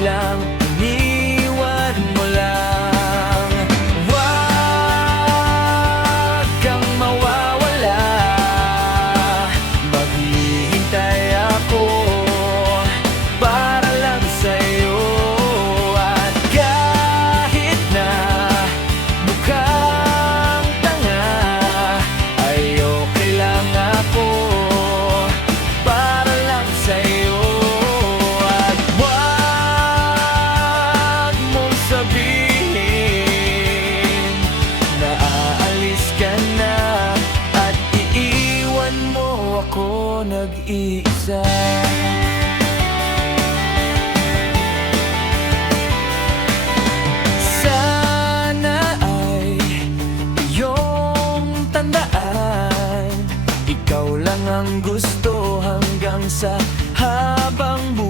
biglang iniwan mo lang. Huwag kang mawawala, maghihintay ako para lang sa'yo. At kahit na mukhang tanga, ay okay lang ako para lang sa'yo. At huwag mong sabihin na aalis ka na at iiwan mo ako nag-iisa. Sana ay iyong tandaan, ikaw lang ang gusto hanggang sa habang buhay.